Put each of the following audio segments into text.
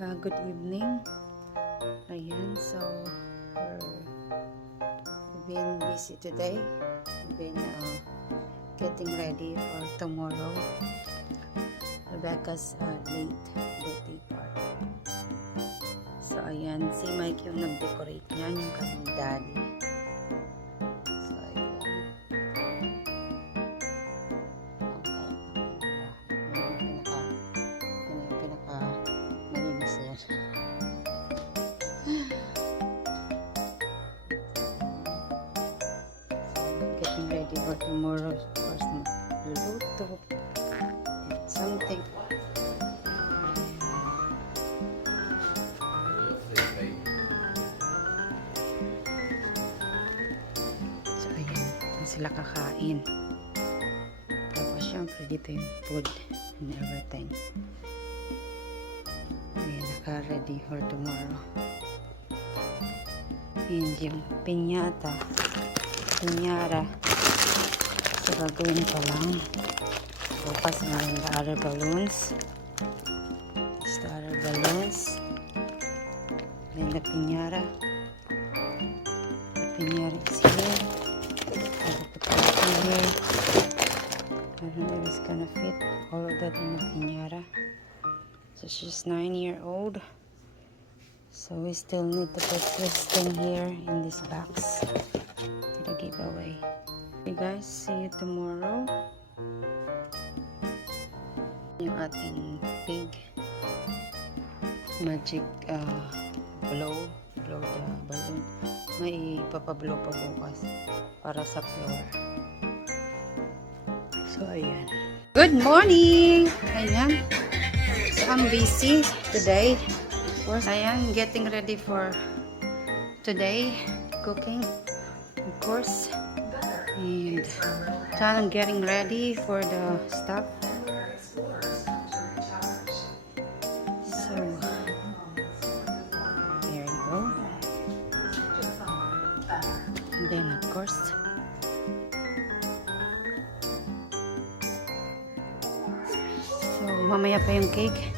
Good evening. Ayan, so we've been busy today. We've been getting ready for tomorrow. Rebecca's late birthday party. So ayan, si Mike yung nag-decorate niyan, yung kanyang daddy. So ayan. Getting ready for tomorrow. Of course, luluto and something. So ayan, dito sila kakain. Tapos syempre dito yung food and everything. Ayan, naka-ready for tomorrow. And yung piñata. Piñara. So, gagawin pa lang. Bukas na yung the other balloons. Just the other balloons. Then the piñara. The piñara is here. I'll put that in here. I don't know if it's gonna fit all of that in the piñara. So she's 9-year-old. So we still need to put this thing here in this box. The giveaway. Okay guys, see you tomorrow. Yung ating pig magic blow the balloon. May ipapablow pa bukas para sa floor. So ayan. Good morning! Ayan. So I'm busy today. Of course, ayan, getting ready for today cooking. Of course, and I'm getting ready for the stuff. So there you go. And then of course, so mamaya pa yung cake.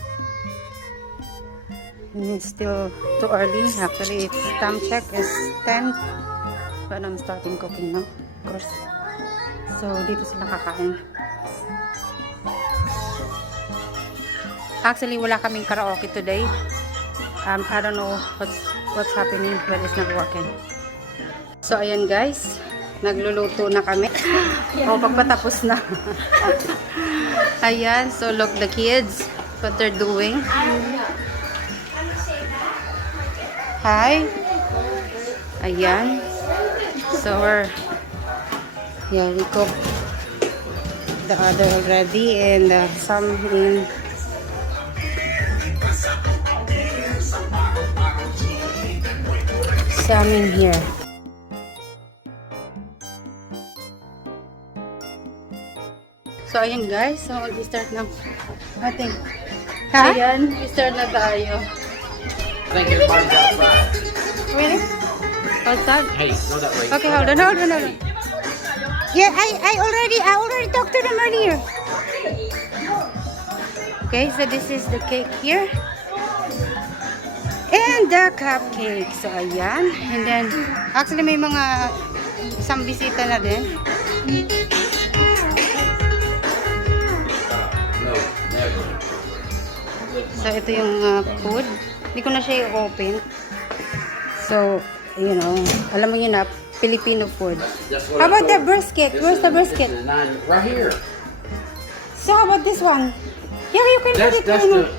And it's still too early. Actually, it's time check is 10. But I'm starting cooking now, of course. So, dito sila kakain. Actually, wala kaming karaoke today. I don't know what's happening, but it's not working. So, ayan guys. Nagluluto na kami. O, pagpatapos na. Ayan. So, look, the kids, what they're doing. Hi. Ayan. So we cook the other already and some in here. So ayan guys, so mag-start na ating ayan, start na tayo. Thank you for outside. Really? Outside? Hey, go that way. Okay, hold on. Yeah, I already talked to them earlier. Okay, so this is the cake here. And the cupcake. So, ayan. And then, actually may mga isang bisita na din. So, ito yung food. Hindi ko na siya i-open. So, you know, alam mo yun na, Filipino food. How about the brisket? Where's the brisket? Right here. So, how about this one? Yeah, you can put it in.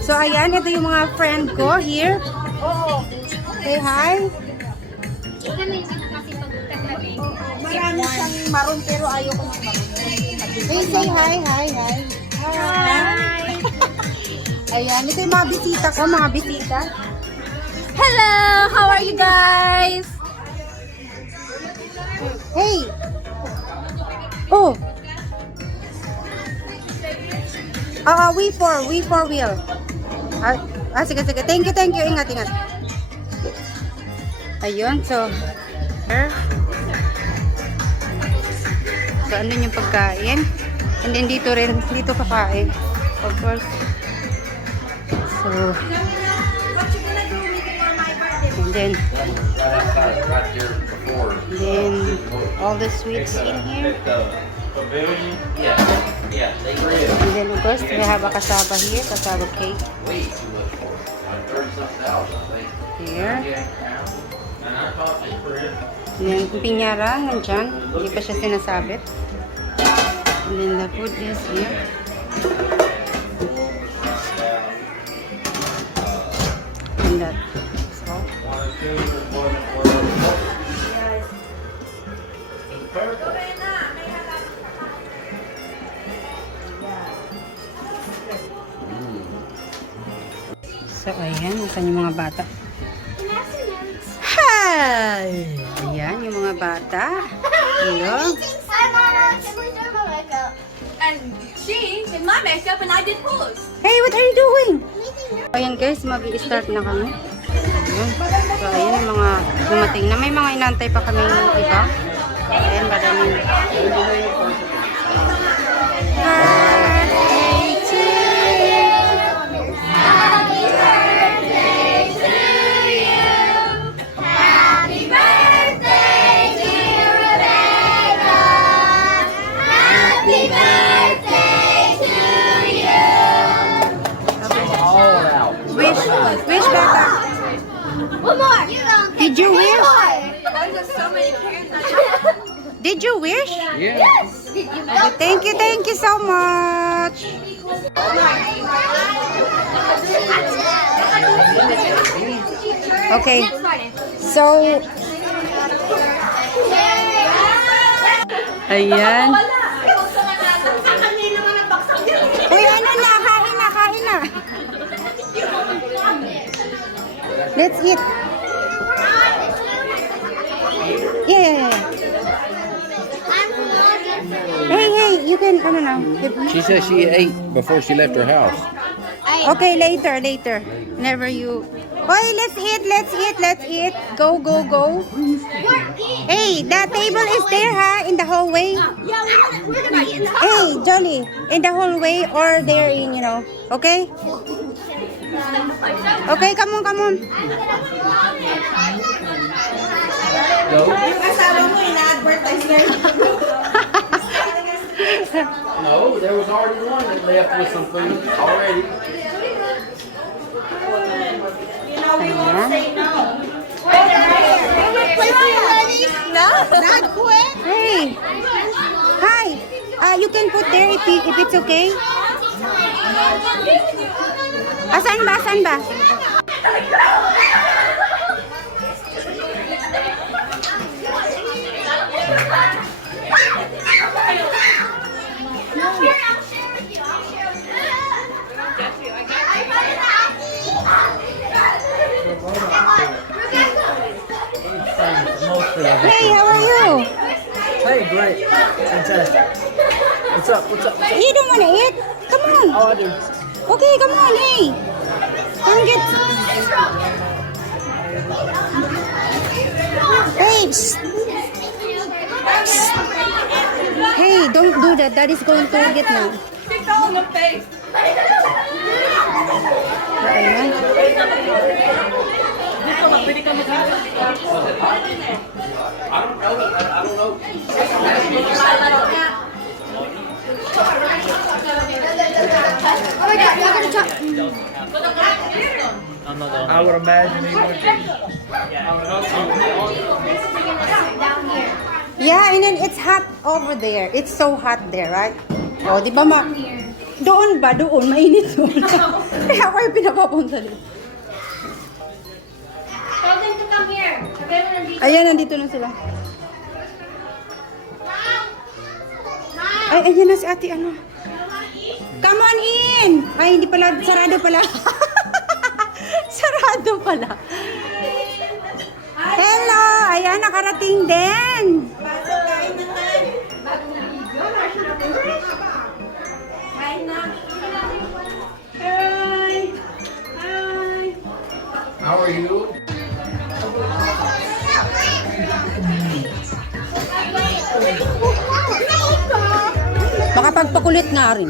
So, ayan, ito yung mga friend ko here. Say hi. Marami siyang maroon pero ayoko ng maroon. Hey, say hi. Hi. Ayan, ito yung mga bisita ko, mga bisita. Hello! How are you guys? Hey! Oh! we for wheel. Sige. Thank you. Ingat. Ayun, so andun yung pagkain. And then dito kakain. Of course. So, What you gonna do with for my birthday? and then, Right outside, right there before. all the sweets in here. Yeah, yeah, they were And then, of course, we have a cassava here, cassava cake way too much for it. Like 30-something thousand, I think. here. And I thought they were in. And then, yung pinyara, nandyan. Hindi pa siya sinasabit. And then, the food is here. And that. So, so ayan, nasan yung mga bata? Hi! Ayan, yung mga bata. Hello? And she did my makeup and I did hers. Hey, what are you doing? Ayan guys, mag-i-start na kami. Ayan. So ayan yung mga dumating na. May mga inantay pa kami ng iba. Ayan, badami. Birthday to you. Happy birthday, dear Rebecca. Happy birthday to you. All out. Wish Becca. One more. Did you wish? There's so many candles. Did you wish? Yeah. Okay, thank you so much. Okay, so ayan. Uy, ano na, kain na. Let's eat. Yeah. Hey, you can, ano na. She said she ate before she left her house. Okay, later. Whenever you... Oy, let's eat. Go. Hey, that table is there, in the hallway. We're gonna eat. Hey, Jolly, in the hallway or there in, okay? Okay, come on. Yung asawa mo, ina-advertise na yun. No, there was already one that left with some food already. You know, we won't say no. No. Not quick. Hey, hi. You can put there if it's okay. Asan ba? Hey, how are you? Hey, great. Fantastic. What's up? You don't want to eat? Come on. Oh, I do. Okay, come on, hey. Come get... Hey, shh. Hey, don't do that. That is going to get now. She fell in the face. Ayan. I don't know. I would imagine he would. Yeah, and then it's hot over there. It's so hot there, right? Oh, di ba Doon ba? Doon. Mainit doon. Kaya ako yung pinapapunta doon. Tell them to come here. Ayan, nandito na sila. Ay, ayan na si ate, ano. Come on in! Ay, hindi pala, sarado pala. Sarado pala. Hello! Ayan, nakarating din. How are you? Makapagpakulit nga rin.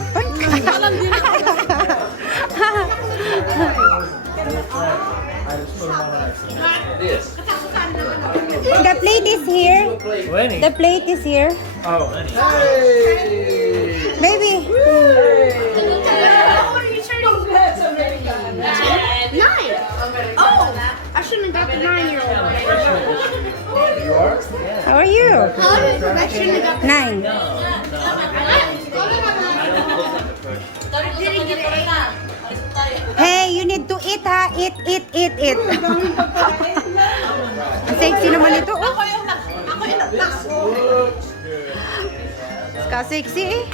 I just put them on accident. This. The plate is here. Winnie. The plate is here. Oh. Hey! Baby. Nine. Oh, I shouldn't have got the 9-year-old. You are? How are you? I shouldn't have got 9. Hey, you need to eat ha. Eat. Ang sexy naman ito. Oh. Ka-sexy eh.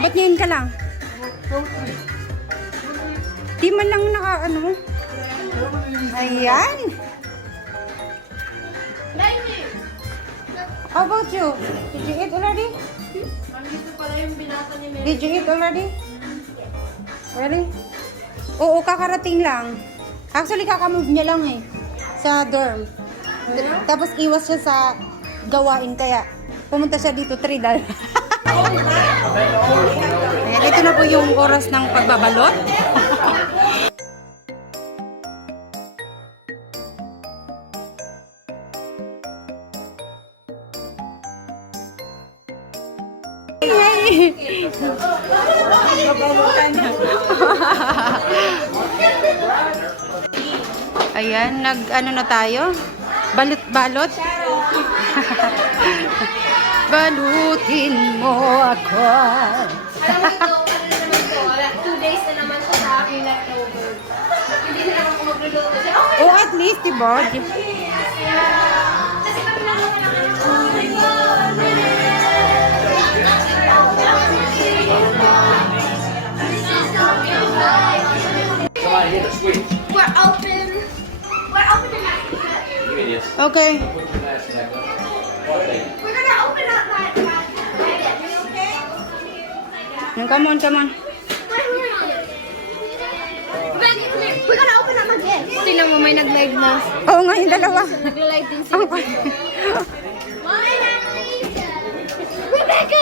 Ba't ngayon ka lang? Di man lang ano. Ayan. How about you? Did you eat already? Did you eat already? Really? Oo, kakarating lang. Actually, kakamove niya lang eh. Sa dorm. Tapos iwas siya sa gawain kaya pumunta siya dito 3 dal. Ayan, ito na po yung oras ng pagbabalot. Hey! Ayan, ano na tayo? Balot-balot. Balutin mo ako. 2 days na naman to sa aking leftover. Hindi na naman ako magluluto. Okay. Oh, at least, diba? Kasi kami na naman Somebody hit a switch. We're open. We're opening that. Give me this. Okay. Put your glass back up. What thing? We're gonna open up that. Okay? Come on, come on. We're gonna open up my gift. Tingnan mo, may nag-live na. Oo nga, yung dalawa. Nag-live din sila. Rebecca!